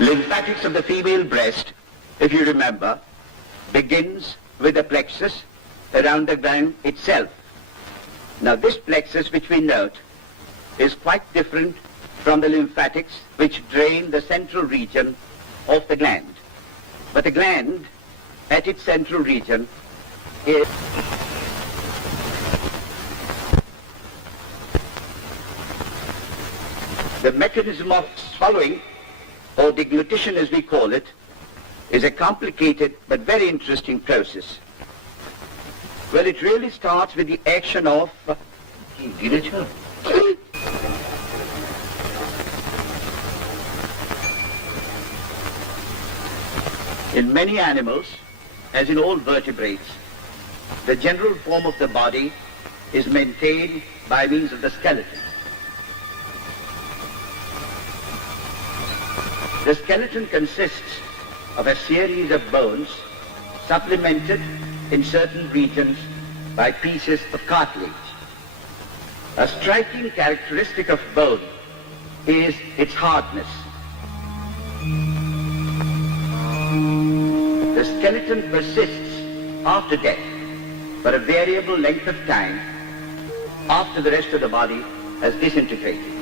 Lymphatics of the female breast, if you remember, begins with the plexus around the gland itself. Now this plexus which we note is quite different from the lymphatics which drain the central region of the gland. But the gland at its central region is the mechanism of swallowing, or deglutition as we call it, is a complicated but very interesting process. Well, it really starts with the action of in many animals, as in all vertebrates, the general form of the body is maintained by means of the skeleton. The skeleton consists of a series of bones supplemented in certain regions by pieces of cartilage. A striking characteristic of bone is its hardness. The skeleton persists after death for a variable length of time after the rest of the body has disintegrated.